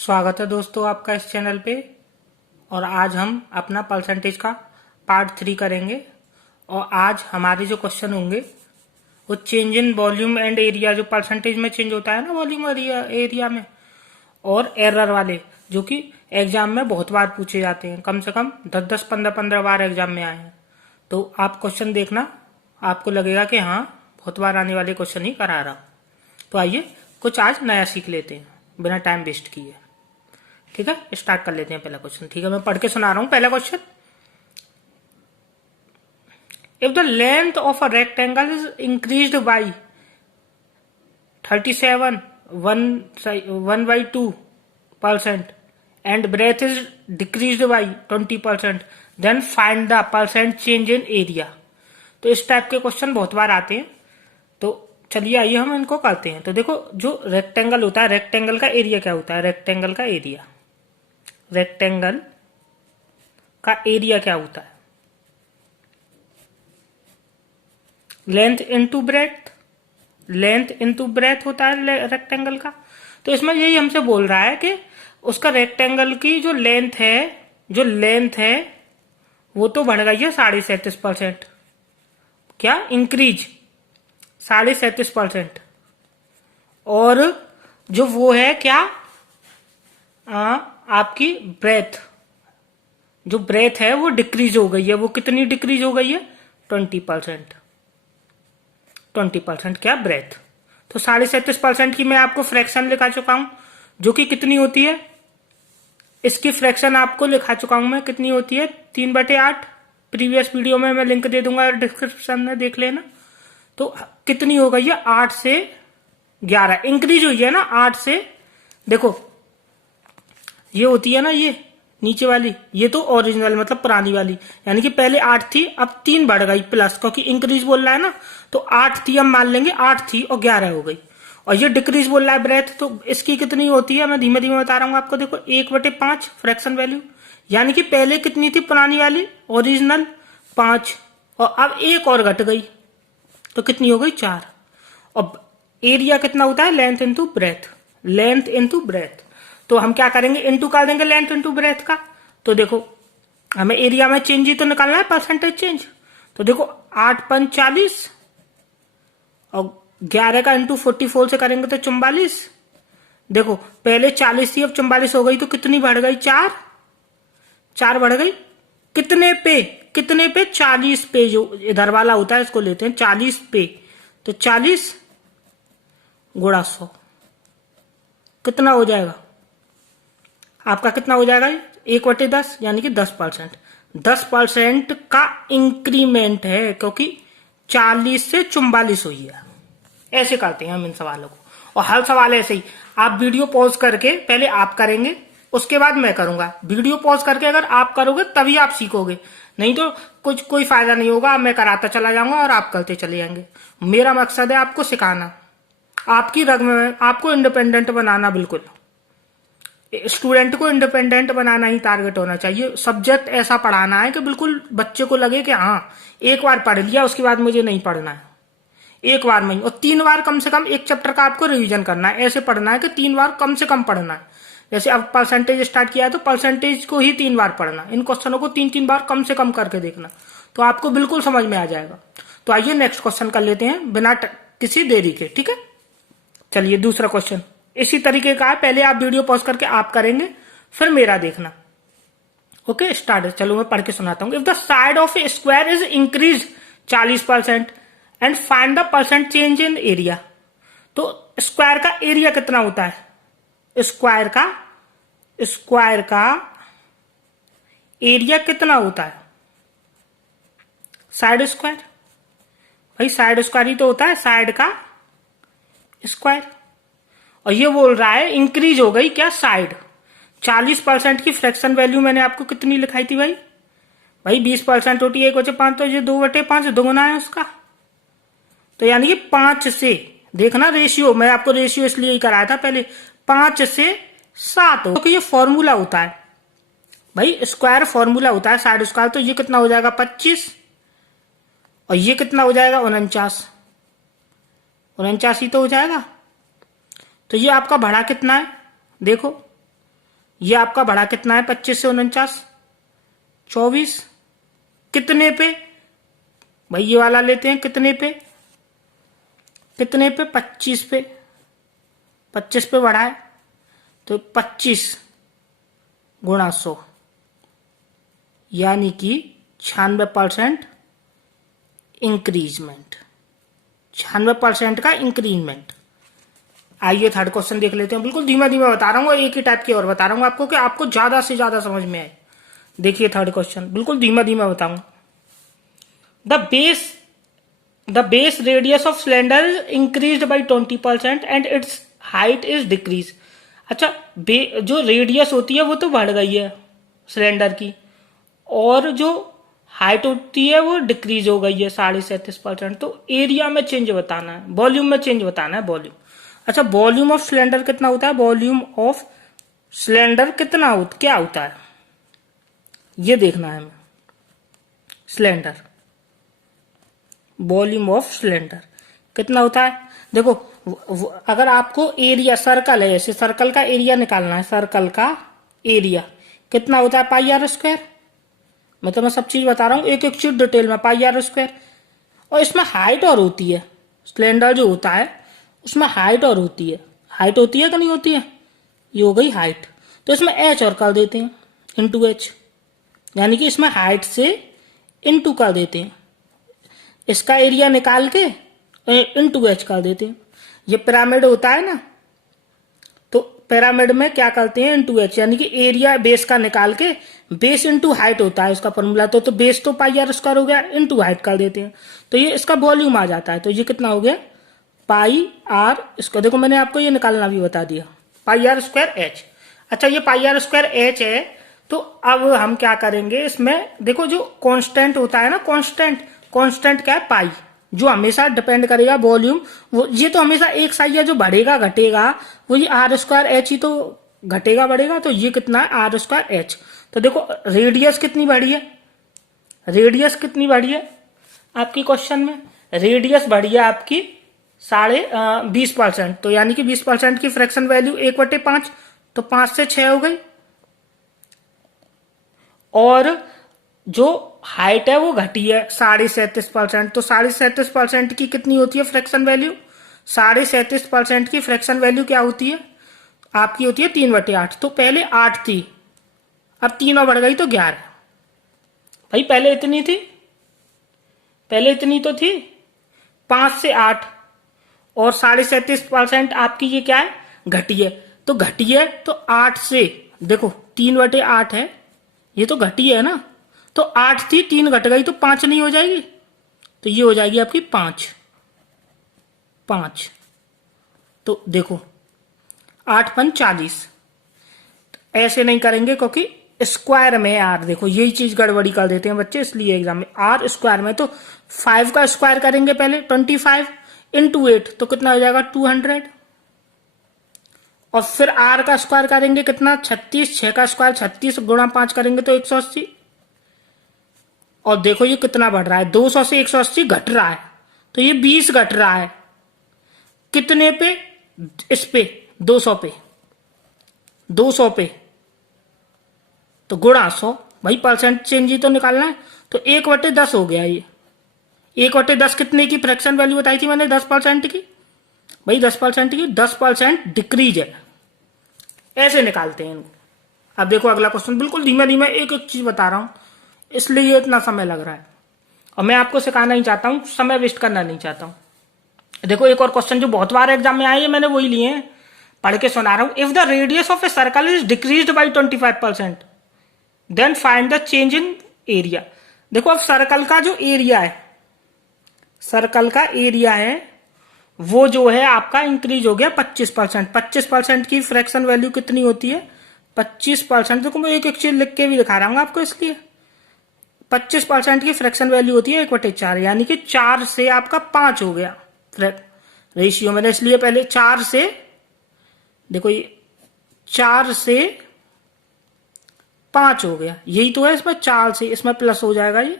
स्वागत है दोस्तों आपका इस चैनल पे। और आज हम अपना परसेंटेज का पार्ट 3 करेंगे। और आज हमारे जो क्वेश्चन होंगे वो change in volume and area, जो परसेंटेज में चेंज होता है ना वॉल्यूम और एरिया में, और एरर वाले जो कि एग्जाम में बहुत बार पूछे जाते हैं, कम से कम 10-10, 15-15 बार एग्जाम में आए हैं। तो आप क्वेश्चन देखना, आपको लगेगा कि हाँ बहुत बार आने वाले क्वेश्चन ही करा रहा। तो आइए कुछ आज नया सीख लेते हैं बिना टाइम वेस्ट किए। ठीक है, स्टार्ट कर लेते हैं पहला क्वेश्चन। ठीक है, मैं पढ़ के सुना रहा हूं पहला question. If the length of a rectangle is increased by 37 1/2% and breadth is decreased by 20%, then find the percent change in area. तो इस टाइप के क्वेश्चन बहुत बार आते हैं। तो चलिए आइए हम इनको करते हैं। तो देखो, जो रेक्टेंगल होता है, रेक्टेंगल का एरिया क्या होता है? रेक्टेंगल का एरिया, रेक्टेंगल का एरिया क्या होता है? Length into breadth, length into breadth होता है रेक्टेंगल का। तो इसमें यही हमसे बोल रहा है कि उसका रेक्टेंगल की जो लेंथ है वो तो बढ़ गई है 37.5%। क्या? इंक्रीज 37.5%। और जो वो है क्या, आपकी ब्रेथ, जो ब्रेथ है वो डिक्रीज हो गई है। वो कितनी डिक्रीज हो गई है? 20%। 20% क्या? ब्रेथ। तो 37.5% की मैं आपको फ्रैक्शन लिखा चुका हूं, जो कि कितनी होती है? इसकी फ्रैक्शन आपको लिखा चुका हूं मैं, कितनी होती है? 3/8। प्रीवियस वीडियो में मैं लिंक दे दूंगा डिस्क्रिप्शन में, देख लेना। तो कितनी हो गई है? 8 से 11 इंक्रीज हुई है ना, 8 से। देखो ये होती है ना, ये नीचे वाली, ये तो ओरिजिनल मतलब पुरानी वाली, यानी कि पहले 8 थी, अब 3 बढ़ गई प्लस, क्योंकि इंक्रीज बोल रहा है ना। तो 8 थी, हम मान लेंगे 8 थी और 11 हो गई। और ये डिक्रीज बोल रहा है ब्रेथ, तो इसकी कितनी होती है? मैं धीमे धीमे बता रहा हूँ आपको। देखो 1/5 फ्रैक्शन वैल्यू, यानी कि पहले कितनी थी पुरानी वाली ओरिजिनल? 5, और अब एक और घट गई, तो कितनी हो गई? 4। अब एरिया कितना होता है? Length into breadth, length into breadth. तो हम क्या करेंगे? इंटू कर देंगे लेंथ इंटू ब्रेथ का। तो देखो हमें एरिया में चेंज ही तो निकालना है, परसेंटेज चेंज। तो देखो 8 × 40 और 11 का इंटू 44 से करेंगे तो 44। देखो पहले 40 थी, अब 44 हो गई, तो कितनी बढ़ गई? 4 बढ़ गई। कितने पे? कितने पे? 40 पे। जो इधर वाला होता है इसको लेते हैं 40 पे। तो 40 गुणा 100 कितना हो जाएगा आपका? कितना हो जाएगा? 1/10, यानी कि 10%। 10% का इंक्रीमेंट है, क्योंकि 40 से 44 हुई है। ऐसे करते हैं हम इन सवालों को। और हर सवाल ऐसे ही, आप वीडियो पॉज करके पहले आप करेंगे, उसके बाद मैं करूंगा। वीडियो पॉज करके अगर आप करोगे तभी आप सीखोगे, नहीं तो कोई फायदा नहीं होगा। मैं कराता चला जाऊंगा और आप करते चले जाएंगे। मेरा मकसद है आपको सिखाना, आपकी रग में आपको इंडिपेंडेंट बनाना। बिल्कुल स्टूडेंट को इंडिपेंडेंट बनाना ही टारगेट होना चाहिए। सब्जेक्ट ऐसा पढ़ाना है कि बिल्कुल बच्चे को लगे कि हाँ एक बार पढ़ लिया, उसके बाद मुझे नहीं पढ़ना है। एक बार में, और 3 बार कम से कम एक चैप्टर का आपको रिवीजन करना है। ऐसे पढ़ना है कि 3 बार कम से कम पढ़ना है। जैसे अब परसेंटेज स्टार्ट किया है तो परसेंटेज को ही 3 बार पढ़ना। इन क्वेश्चनों को 3-3 बार कम से कम करके देखना, तो आपको बिल्कुल समझ में आ जाएगा। तो आइए नेक्स्ट क्वेश्चन कर लेते हैं बिना किसी देरी के। ठीक है, चलिए दूसरा क्वेश्चन इसी तरीके का है। पहले आप वीडियो पॉज करके आप करेंगे, फिर मेरा देखना। Okay start. चलो मैं पढ़ के सुनाता हूं। If the side of A square is increase 40% and find the percent change in area. तो स्क्वायर का एरिया कितना होता है? स्क्वायर का एरिया कितना होता है? साइड स्क्वायर, भाई साइड स्क्वायर ही तो होता है, साइड का स्क्वायर। और ये बोल रहा है इंक्रीज हो गई क्या? साइड। 40% की फ्रैक्शन वैल्यू मैंने आपको कितनी लिखाई थी भाई? 20% होती है 1/5, तो ये 2/5 दोगुना है उसका। तो यानी कि 5 से, देखना रेशियो, मैं आपको रेशियो इसलिए ही कराया था पहले, 5 से 7 हो। तो ये फॉर्मूला होता है भाई, स्क्वायर फॉर्मूला होता है साइड स्क्वायर। तो ये कितना हो जाएगा? 25, और ये कितना हो जाएगा? 49 ही तो हो जाएगा। तो ये आपका बढ़ा कितना है? देखो ये आपका बढ़ा कितना है 25 से 49, 24। कितने पे? भाई ये वाला लेते हैं, कितने पे? 25 पे। 25 पे बढ़ा है तो 25 गुणा 100, यानी कि 96% इंक्रीजमेंट, 96% का इंक्रीजमेंट। आइए थर्ड क्वेश्चन देख लेते हैं। बिल्कुल धीमा धीमा बता रहा हूँ, एक ही टाइप की और बता रहा हूँ आपको कि आपको ज्यादा से ज्यादा समझ में आए। देखिए थर्ड क्वेश्चन, बिल्कुल धीमा धीमा बताऊंगा। The base radius of cylinder is increased by 20% and it's height is decrease. अच्छा, जो रेडियस होती है वो तो बढ़ गई है सिलेंडर की, और जो हाइट होती है वो डिक्रीज हो गई है 37.5%। तो एरिया में चेंज बताना है, वॉल्यूम में चेंज बताना है, वॉल्यूम। अच्छा, वॉल्यूम ऑफ सिलेंडर कितना होता है? वॉल्यूम ऑफ सिलेंडर क्या होता है ये देखना है हमें। सिलेंडर, वॉल्यूम ऑफ सिलेंडर कितना होता है? देखो, अगर आपको एरिया, सर्कल है, जैसे सर्कल का एरिया निकालना है, सर्कल का एरिया कितना होता है? Pi R square. मैं तुम्हें सब चीज बता रहा हूँ, एक एक चीज डिटेल में, पाई आर स्क्वायर। और इसमें हाइट और होती है, सिलेंडर जो होता है उसमें हाइट और होती है। हाइट होती है कि नहीं होती है? ये हो गई हाइट, तो इसमें एच और कर देते हैं, इंटू एच, यानी कि इसमें हाइट से इंटू कर देते हैं, इसका एरिया निकाल के इंटू एच कर देते हैं। ये पिरामिड होता है ना, तो पिरामिड में क्या करते हैं? इंटू एच, यानी कि एरिया बेस का निकाल के, बेस इंटू हाइट होता है उसका फॉर्मूला। तो बेस तो पाई आर स्क्वायर हो गया, इंटू हाइट कर देते हैं, तो ये इसका वॉल्यूम आ जाता है। तो ये कितना हो गया? पाई आर, इसको देखो मैंने आपको ये निकालना भी बता दिया, पाई आर स्क्वायर एच। अच्छा, ये पाई आर स्क्वायर एच है, तो अब हम क्या करेंगे इसमें? देखो जो कांस्टेंट होता है ना, कांस्टेंट क्या है? पाई, जो हमेशा डिपेंड करेगा वॉल्यूम, वो ये तो हमेशा एक सा ही है, जो बढ़ेगा घटेगा वो ये आर स्क्वायर एच ही तो घटेगा बढ़ेगा। तो ये कितना है? R square H. तो देखो रेडियस कितनी बढ़ी है? रेडियस कितनी बढ़ी है आपकी क्वेश्चन में? रेडियस बढ़ी है आपकी 20%, तो यानी कि 20% की फ्रैक्शन वैल्यू 1/5, तो 5 से 6 हो गई। और जो हाइट है वो घटी है 37.5%, तो 37.5% की कितनी होती है फ्रैक्शन वैल्यू? 37.5% की फ्रैक्शन वैल्यू क्या होती है आपकी? होती है 3/8। तो पहले 8 थी, अब 3 और बढ़ गई तो 11। भाई पहले इतनी थी, पहले इतनी तो थी, 5 से 8, और 37.5% आपकी ये क्या है? घटी है। तो घटी है तो 8 से, देखो 3/8 है, ये तो घटी है ना, तो 8 थी, 3 घट गई तो 5 नहीं हो जाएगी? तो ये हो जाएगी आपकी 5। तो देखो 8 5 40। ऐसे नहीं करेंगे क्योंकि स्क्वायर में यार, देखो यही चीज गड़बड़ी कर देते हैं बच्चे, इसलिए एग्जाम में आर स्क्वायर में तो 5 का स्क्वायर करेंगे पहले, 25 इंटू 8, तो कितना हो जाएगा? 200। और फिर आर का स्क्वायर करेंगे कितना? 36, 6 का स्क्वायर 36 गुणा 5 करेंगे तो 180। और देखो ये कितना बढ़ रहा है, 200 से 180 घट रहा है, तो ये 20 घट रहा है। कितने पे? इस पे 200 पे, 200 पे, तो गुणा 100। भाई परसेंट चेंज ही तो निकालना है, तो 1/10 हो गया ये। 1/10 कितने की फ्रैक्शन वैल्यू बताई थी मैंने? 10% की। भाई 10% की, 10% डिक्रीज है, ऐसे निकालते हैं इनको। अब देखो अगला क्वेश्चन, बिल्कुल धीमे धीमे एक एक चीज बता रहा हूं, इसलिए इतना समय लग रहा है, और मैं आपको सिखाना ही चाहता हूं, समय वेस्ट करना नहीं चाहता हूं। देखो एक और क्वेश्चन जो बहुत बार एग्जाम में आए, मैंने वही लिए हैं, पढ़ के सुना रहा हूं। If the radius of a circle is decreased by 25%, then find the change in area. देखो अब सर्कल का जो एरिया है, सर्कल का एरिया है वो जो है आपका इंक्रीज हो गया 25%। 25% की फ्रैक्शन वैल्यू कितनी होती है? 25%। देखो मैं एक एक चीज लिख के भी दिखा रहा हूं आपको, इसलिए 25% की फ्रैक्शन वैल्यू होती है 1/4, यानी कि 4 से आपका 5 हो गया रेशियो। मैंने इसलिए पहले 4 से, देखो ये 4 से 5 हो गया, यही तो है इसमें, 4 से, इसमें प्लस हो जाएगा, ये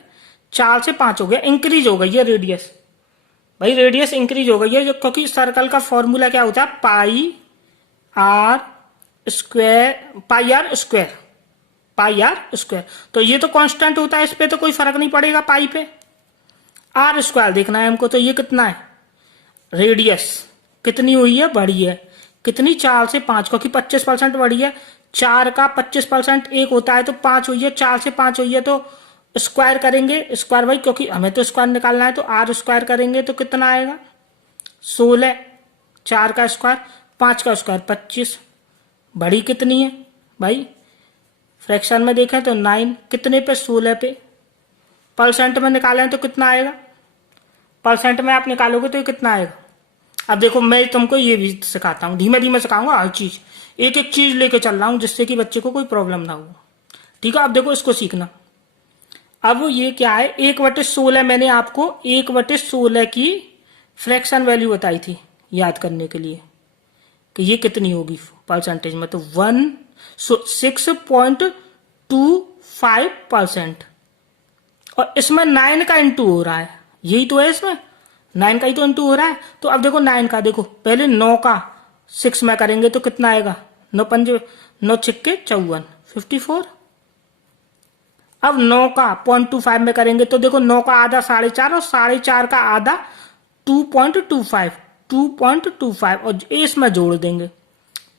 4 से 5 हो गया, इंक्रीज हो गई है रेडियस। भाई रेडियस इंक्रीज हो गई है, क्योंकि सर्कल का फॉर्मूला क्या होता है? Pi R square pi R square, pi R square. तो ये तो कांस्टेंट होता है, इस पे तो कोई फर्क नहीं पड़ेगा पाई पे। आर स्क्वायर देखना है हमको, तो ये कितना है, रेडियस कितनी हुई है, बढ़ी है कितनी, 4 से 5, क्योंकि 25% बढ़ी है। 4 का 25% 1 होता है, तो 5 हुई है, 4 से 5 हुई है, तो स्क्वायर करेंगे, स्क्वायर भाई क्योंकि हमें तो स्क्वायर निकालना है, तो आर स्क्वायर करेंगे तो कितना आएगा 16। 4 का स्क्वायर, 5 का स्क्वायर 25। बड़ी कितनी है भाई, फ्रैक्शन में देखें तो 9, कितने पे 16 पे। परसेंट में निकालें तो कितना आएगा, परसेंट में आप निकालोगे तो ये कितना आएगा। अब देखो मैं तुमको ये भी सिखाता हूँ, धीमे धीमे सिखाऊंगा हर चीज, एक एक चीज लेके चल रहा हूँ जिससे कि बच्चे को कोई प्रॉब्लम ना हो। ठीक है, अब देखो इसको सीखना। अब ये क्या है, 1/16 मैंने आपको 1/16 की फ्रैक्शन वैल्यू बताई थी याद करने के लिए कि ये कितनी होगी परसेंटेज में, तो 6.25%। और इसमें 9 का इंटू हो रहा है, यही तो है इसमें 9 का ही तो इंटू हो रहा है। तो अब देखो 9 का, देखो पहले 9 का 6 में करेंगे तो कितना आएगा, 9 पंजे 9 छिक्के 54, 54। अब 9 का 0.25 में करेंगे तो देखो 9 का आधा 4.5 और 4.5 का आधा 2.25, 2.25 और इसमें जोड़ देंगे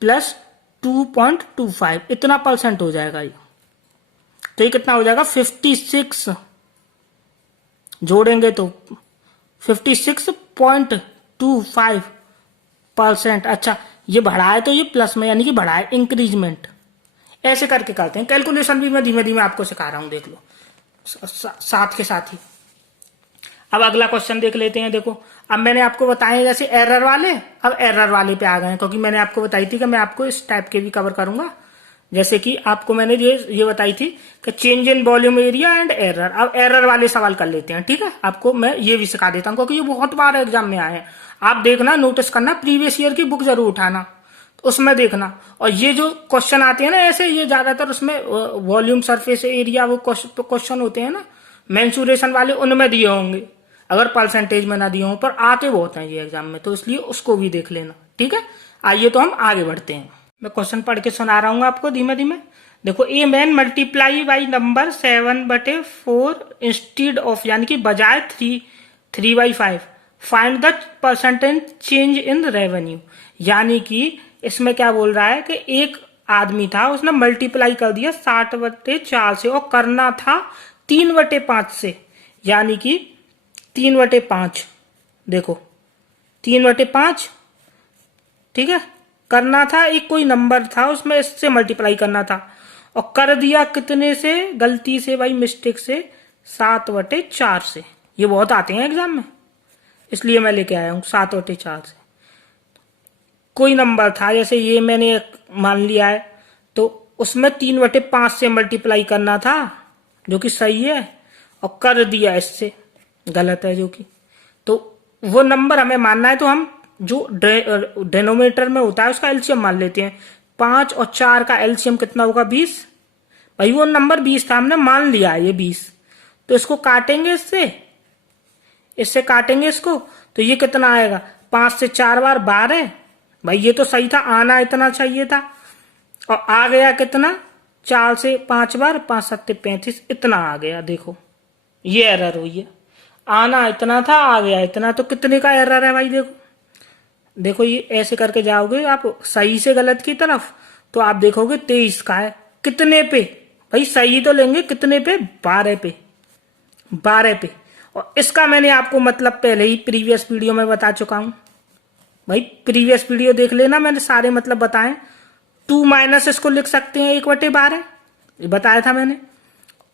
प्लस 2.25, इतना परसेंट हो जाएगा ये। तो ये कितना हो जाएगा 56, जोड़ेंगे तो 56.25%। अच्छा ये बढ़ा है तो ये प्लस में, यानी कि बढ़ा है, इंक्रीजमेंट। ऐसे करके करते हैं कैलकुलेशन भी, मैं धीमे धीमे आपको सिखा रहा हूं, देख लो साथ के साथ ही। अब अगला क्वेश्चन देख लेते हैं। देखो अब मैंने आपको बताया जैसे एरर वाले, अब एरर वाले पे आ गए, क्योंकि मैंने आपको बताई थी कि मैं आपको इस टाइप के भी कवर करूंगा। जैसे कि आपको मैंने ये बताई थी कि change in volume area and error. अब एरर वाले सवाल कर लेते हैं, ठीक है। आपको मैं ये भी सिखा देता हूँ क्योंकि ये बहुत बार एग्जाम में आए हैं। आप देखना, नोटिस करना, प्रीवियस ईयर की बुक जरूर उठाना, तो उसमें देखना। और ये जो क्वेश्चन आते हैं ना ऐसे, ये ज्यादातर उसमें वॉल्यूम सरफेस एरिया वो क्वेश्चन होते हैं ना मेंसुरेशन वाले, उनमें दिए होंगे, अगर परसेंटेज में ना दिए हों, पर आते बहुत हैं ये एग्जाम में, तो इसलिए उसको भी देख लेना, ठीक है। आइए तो हम आगे बढ़ते हैं, मैं क्वेश्चन पढ़ के सुना रहा हूँ आपको धीमे धीमे। देखो a man multiply by number 7/4 instead of, यानी कि बजाय 3/5 find the percentage change in revenue. यानी कि इसमें क्या बोल रहा है कि एक आदमी था, उसने मल्टीप्लाई कर दिया 60/4 से और करना था 3/5 से, यानी कि 3/5। देखो 3/5, ठीक है, करना था, एक कोई नंबर था उसमें इससे मल्टीप्लाई करना था, और कर दिया कितने से, गलती से भाई, मिस्टेक से 7/4 से। ये बहुत आते हैं एग्जाम में, इसलिए मैं लेके आया हूं 7/4 से। कोई नंबर था, जैसे ये मैंने मान लिया है, तो उसमें 3/5 से मल्टीप्लाई करना था, जो कि सही है, और कर दिया इससे, गलत है जो कि। तो वो नंबर हमें मानना है, तो हम जो डेनोमिनेटर में होता है उसका एलसीएम मान लेते हैं। 5 और 4 का एलसीएम कितना होगा, 20। भाई वो नंबर 20 था, हमने मान लिया है ये 20, तो इसको काटेंगे, इससे काटेंगे इसको, तो ये कितना आएगा, 5 से 4 बार 12। भाई ये तो सही था, आना इतना चाहिए था, और आ गया कितना, 4 से 5 बार, 5 7 35, इतना आ गया। देखो ये एरर हुई है, आना इतना था, आ गया इतना, तो कितने का एरर है भाई। देखो ये ऐसे करके जाओगे आप सही से गलत की तरफ, तो आप देखोगे 23 का है। कितने पे भाई, सही तो लेंगे, कितने पे, 12 पे, 12 पे। और इसका मैंने आपको मतलब पहले ही प्रीवियस वीडियो में बता चुका हूं भाई, प्रीवियस वीडियो देख लेना, मैंने सारे मतलब बताए। 2 माइनस इसको लिख सकते हैं 1/12, ये बताया था मैंने।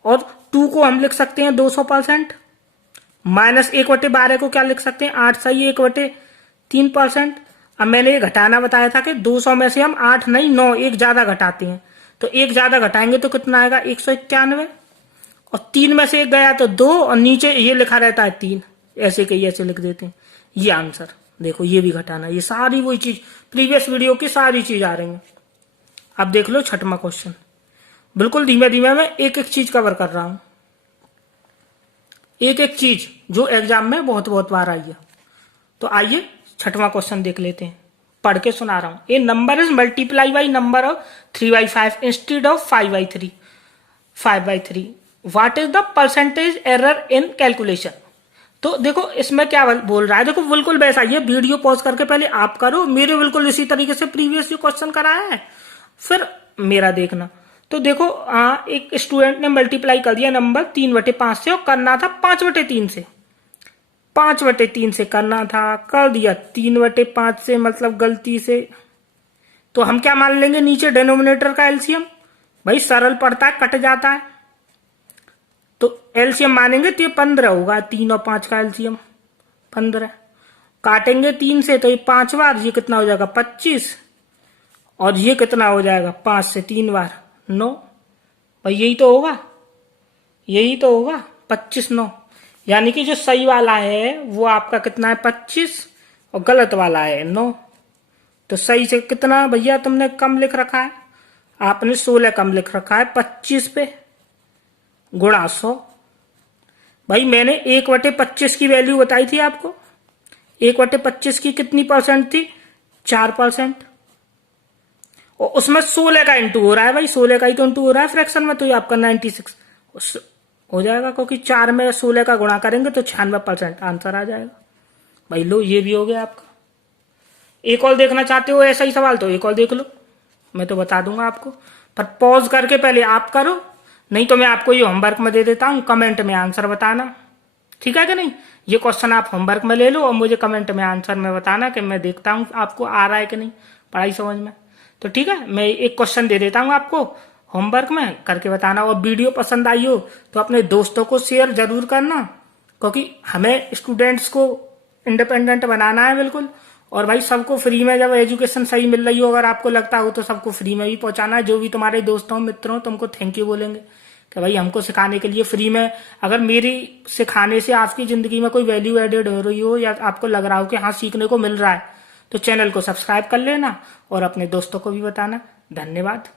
और 2 को हम लिख सकते हैं 200%, माइनस 1/12 को क्या लिख सकते हैं, 8 सही 1/3%। अब मैंने ये घटाना बताया था कि 200 में से हम 8 नहीं 9 एक ज्यादा घटाते हैं, तो एक ज्यादा घटाएंगे तो कितना आएगा, 191। और 3 में से एक गया तो 2, और नीचे ये लिखा रहता है 3, ऐसे के ऐसे लिख देते हैं, ये आंसर। देखो ये भी घटाना, ये सारी वही चीज, प्रीवियस वीडियो की सारी चीज आ रही है। अब देख लो 6वां क्वेश्चन, बिल्कुल धीमे धीमे मैं एक एक चीज कवर कर रहा हूं, एक एक चीज जो एग्जाम में बहुत बहुत बार आई है। तो आइए 6वां क्वेश्चन देख लेते हैं। पढ़ के सुना रहा हूं। A number is multiply by number of 3/5 instead of 5/3 5/3। What is the percentage error in calculation. तो देखो इसमें क्या बोल रहा है, देखो बिल्कुल वैसा ही है। वीडियो पॉज करके पहले आप करो, मेरे बिल्कुल इसी तरीके से प्रीवियस जो क्वेश्चन कराया है फिर मेरा देखना। तो देखो एक स्टूडेंट ने मल्टीप्लाई कर दिया नंबर 3/5 से और करना था 5/3 से। 5/3 से करना था, कर दिया 3/5 से, मतलब गलती से। तो हम क्या मान लेंगे नीचे डिनोमिनेटर का एलसीएम। भाई सरल पड़ता है, कट जाता है, तो एलसीएम मानेंगे तो ये 15 होगा। 3 और 5 का एलसीएम 15। काटेंगे 3 से तो ये 5 बार, ये कितना हो जाएगा 25। और ये कितना हो जाएगा 5 से 3 बार 9। भाई यही तो होगा, यही तो होगा 25 9। यानी कि जो सही वाला है वो आपका कितना है 25 और गलत वाला है 9। तो सही से कितना भैया तुमने कम लिख रखा है, आपने 16 कम लिख रखा है 25 पे गुणा 100। भाई मैंने 1/25 की वैल्यू बताई थी आपको। 1/25 की कितनी परसेंट थी 4%। और उसमें 16 का इंटू हो रहा है, भाई 16 का ही तो इंटू हो रहा है फ्रैक्शन में, तो ये आपका 96 हो जाएगा, क्योंकि 4 में 16 का गुणा करेंगे तो 96% आंसर आ जाएगा। भाई लो ये भी हो गया आपका। एक और देखना चाहते हो ऐसा ही सवाल तो एक और देख लो, मैं तो बता दूंगा आपको, पर पॉज करके पहले आप करो, नहीं तो मैं आपको ये होमवर्क में दे देता हूं, कमेंट में आंसर बताना। ठीक है कि नहीं, ये क्वेश्चन आप होमवर्क में ले लो और मुझे कमेंट में आंसर में बताना कि मैं देखता हूं आपको आ रहा है कि नहीं पढ़ाई समझ में। तो ठीक है, मैं एक क्वेश्चन दे देता हूं आपको, होमवर्क में करके बताना। और वीडियो पसंद आई हो तो अपने दोस्तों को शेयर जरूर करना, क्योंकि हमें स्टूडेंट्स को इंडिपेंडेंट बनाना है बिल्कुल। और भाई सबको फ्री में जब एजुकेशन सही मिल रही हो, अगर आपको लगता हो तो सबको फ्री में भी पहुंचाना है। जो भी तुम्हारे दोस्त हो मित्र हो तुमको थैंक यू बोलेंगे कि भाई हमको सिखाने के लिए फ्री में। अगर मेरी सिखाने से आपकी जिंदगी में कोई वैल्यू एडेड हो रही हो या आपको लग रहा हो कि हाँ सीखने को मिल रहा है, तो चैनल को सब्सक्राइब कर लेना और अपने दोस्तों को भी बताना। धन्यवाद।